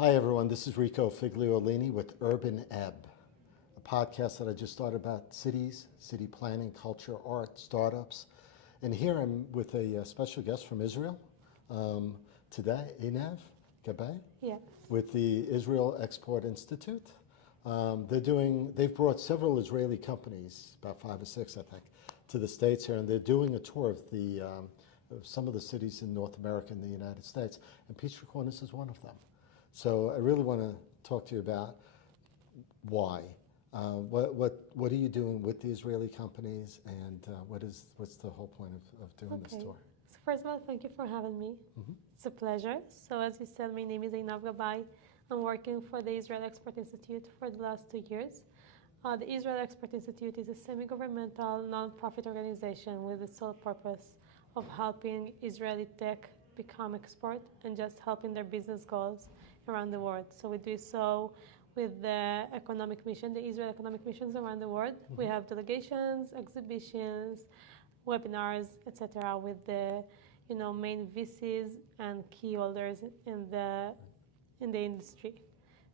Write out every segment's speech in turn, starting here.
Hi everyone, this is Rico Figliolini with Urban Ebb, a podcast that I just started about cities, city planning, culture, art, startups. And here I'm with a special guest from Israel today, Einav Gabbay, Yes. with the Israel Export Institute. They've brought several Israeli companies, about 5 or 6 I think, to the States here, and they're doing a tour of some of the cities in North America and the United States, and Peachtree Corners is one of them. So I really want to talk to you about why. What are you doing with the Israeli companies, and what's the whole point of doing this tour? So first of all, thank you for having me. It's a pleasure. So as you said, my name is Einav Gabbay. I'm working for the Israel Export Institute for the last 2 years. The Israel Export Institute is a semi-governmental, non-profit organization with the sole purpose of helping Israeli tech become export and just helping their business goals around the world. So we do so with the economic mission, the Israel economic missions around the world. We have delegations, exhibitions, webinars, etc., with the main VCs and key holders in the industry.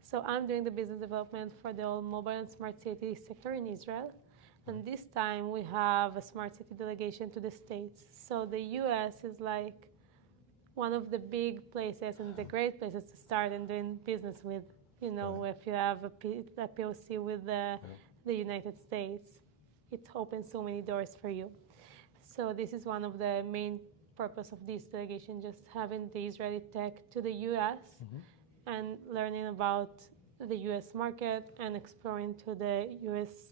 So I'm doing the business development for the whole mobile and smart city sector in Israel. And this time we have a smart city delegation to the States. So the US is like one of the big places and the great places to start and doing business with. If you have a POC with the United States, it opens so many doors for you. So this is one of the main purpose of this delegation, just having the Israeli tech to the US and learning about the US market and exploring to the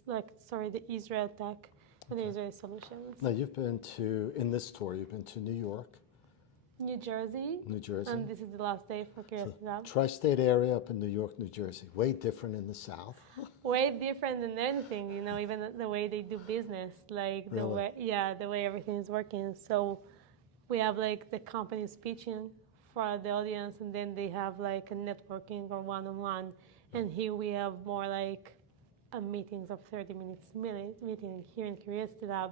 the Israel tech and the Israeli solutions. Now in this tour, you've been to New York, New Jersey, and this is the last day for Curiosity Lab. Tri-state area up in New York, New Jersey, way different in the South. Way different than anything, even the way they do business, like Really? the way everything is working. So we have like the company speaking for the audience, and then they have like a networking or one-on-one. And here we have more like a meetings of 30 minutes meeting here in Curiosity Lab,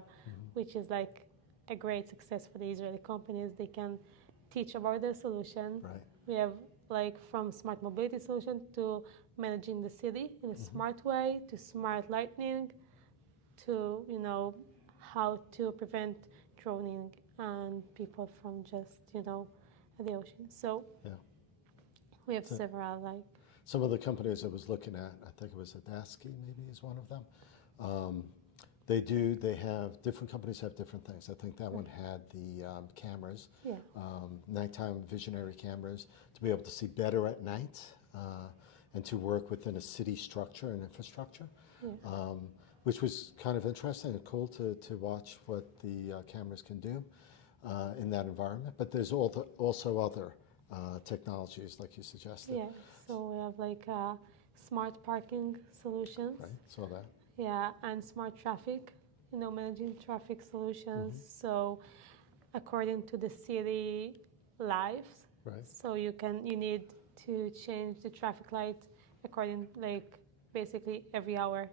which is like a great success for the Israeli companies. They can teach about their solution. Right. We have like from smart mobility solution to managing the city in a smart way, to smart lighting, to how to prevent drowning and people from just the ocean. So we have several like. Some of the companies I was looking at, I think it was Adasky maybe is one of them. They have, different companies have different things. I think that one had the cameras, nighttime visionary cameras, to be able to see better at night and to work within a city structure and infrastructure, which was kind of interesting and cool to watch what the cameras can do in that environment. But there's also other technologies like you suggested. Yeah, so we have like smart parking solutions. Right, saw that. Yeah, and smart traffic, managing traffic solutions. So according to the city lives, so you need to change the traffic light according, like basically every hour,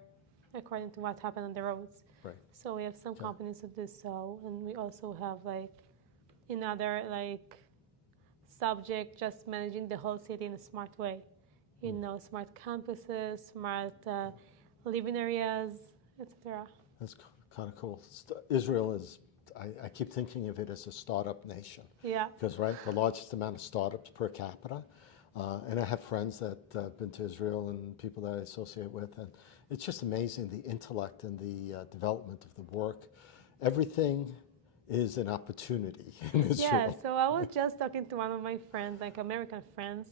according to what happened on the roads. Right. So we have some companies that do so, and we also have like another like subject just managing the whole city in a smart way. Smart campuses, smart living areas, etc. That's kind of cool. Israel is, I keep thinking of it as a startup nation. Yeah. Because, the largest amount of startups per capita. And I have friends that have been to Israel and people that I associate with. And it's just amazing, the intellect and the development of the work. Everything is an opportunity in Israel. Yeah, so I was just talking to one of my friends, like American friends,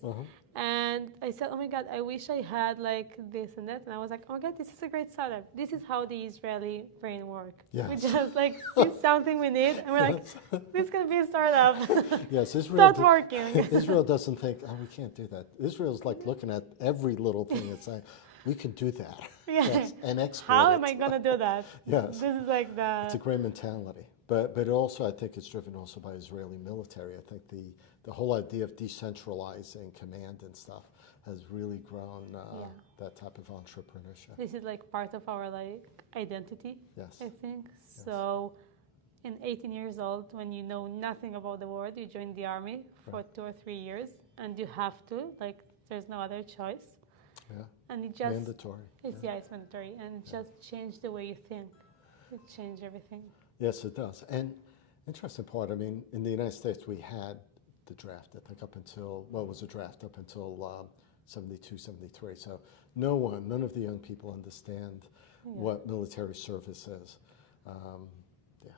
and I said, oh my God, I wish I had like this and that. And I was like, oh my God, this is a great startup. This is how the Israeli brain works. Yes. We just like see something we need, and we're like, this can be a startup. Yes, Israel. Start working. Israel doesn't think, we can't do that. Israel's like looking at every little thing and saying, we can do that. Yeah. Yes, and export How it. am I going to do that? Yes. This is like It's a great mentality. But also, I think it's driven also by Israeli military. I think the whole idea of decentralizing command and stuff has really grown that type of entrepreneurship. This is like part of our like identity, Yes. I think. Yes. So in 18 years old, when you know nothing about the world, you join the army for 2 or 3 years, and you have to, like, there's no other choice. Yeah. And it just Mandatory. it's mandatory, and it just changed the way you think. It changed everything. Yes, it does. And interesting part, I mean, in the United States, we had the draft, I think, up until, well, it was a draft up until 72, 73. So none of the young people understand what military service is.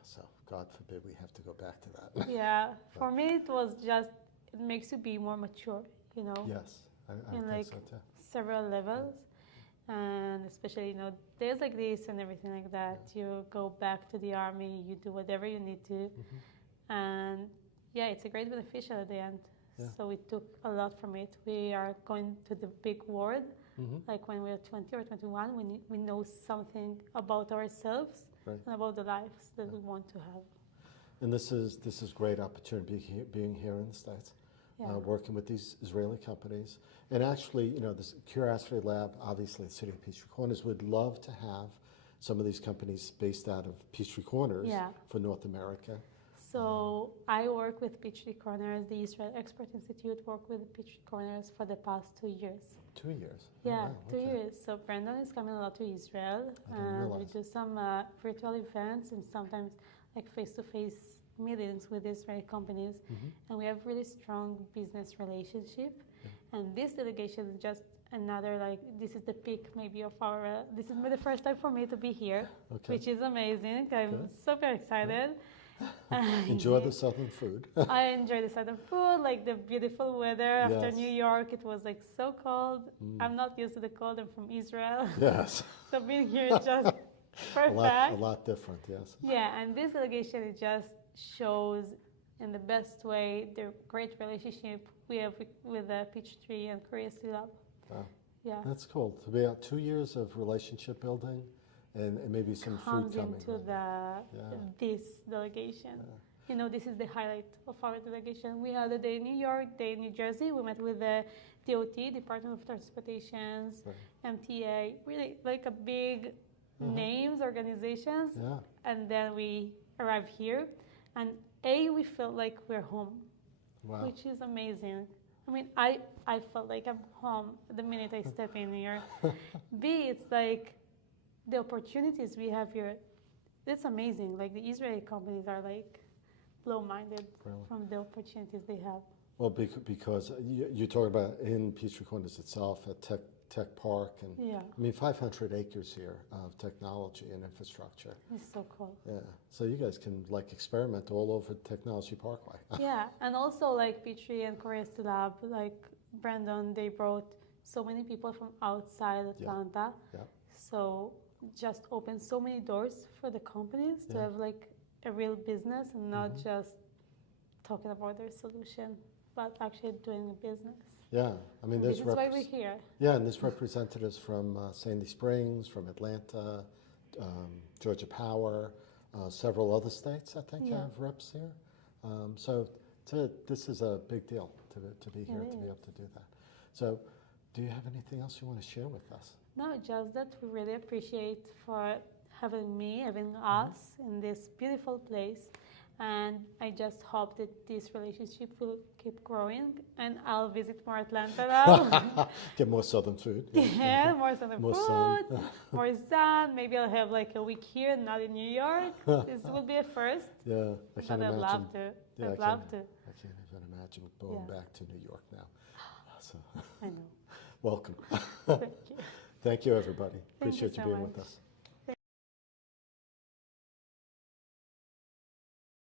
So God forbid we have to go back to that. Yeah, for me it was just, it makes you be more mature, you know. Yes, I in think like so too. several levels, and especially, you know, days like this and everything like that, you go back to the army, you do whatever you need to, and yeah, it's a great beneficial at the end. Yeah. So we took a lot from it. We are going to the big world, like when we're 20 or 21, we know something about ourselves and about the lives that we want to have. And this is great opportunity being here in the States, working with these Israeli companies. And actually, you know, this Curiosity Lab, obviously the city of Peachtree Corners, would love to have some of these companies based out of Peachtree Corners for North America. So I work with Peachtree Corners, the Israel Expert Institute worked with Peachtree Corners for the past 2 years. 2 years? Yeah, oh, wow. 2 years. So Brandon is coming a lot to Israel, and we do some virtual events and sometimes like face-to-face meetings with Israeli companies, and we have really strong business relationship. And this delegation is just another, like, this is the peak maybe of our, this is the first time for me to be here, which is amazing. I'm super excited. Enjoy the southern food. I enjoy the southern food, like the beautiful weather. After New York, it was like so cold. I'm not used to the cold. I'm from Israel. Yes. So being here is just perfect. A lot different, yes. Yeah, and this delegation, it just shows in the best way the great relationship we have with the Peachtree and Curiosity Lab. Wow. Yeah. That's cool. To be out 2 years of relationship building and maybe some food coming. Into this delegation. You know, this is the highlight of our delegation. We had a day in New York, day in New Jersey. We met with the DOT, Department of Transportation, MTA, really like a big names, organizations. And then we arrived here. And we felt like we're home, which is amazing. I mean, I felt like I'm home the minute I step in here. It's like the opportunities we have here. It's amazing. Like the Israeli companies are like blow-minded from the opportunities they have. Well, because you talk about in Peachtree Corners itself, at Tech Park, and I mean 500 acres here of technology and infrastructure. It's so cool. Yeah, so you guys can like experiment all over Technology Parkway. Yeah, and also like Peachtree and Curiosity Lab, like Brandon, they brought so many people from outside Atlanta. So just opened so many doors for the companies to have like a real business and not just talking about their solution, but actually doing a business. Yeah, I mean, this is why we're here. Yeah, and there's representatives from Sandy Springs, from Atlanta, Georgia Power, several other states, I think, have reps here. So this is a big deal to be here, to be able to do that. So do you have anything else you want to share with us? No, just that we really appreciate for having us in this beautiful place. And I just hope that this relationship will keep growing, and I'll visit more Atlanta now. Get more southern food. More southern food, more sun. Maybe I'll have like a week here, not in New York. This will be a first. Yeah, I can't imagine. I'd love to. I'd love to. I can't even imagine going back to New York now. So, I know. Welcome. Thank you. Thank you, everybody. Thank Appreciate you so being much. with us.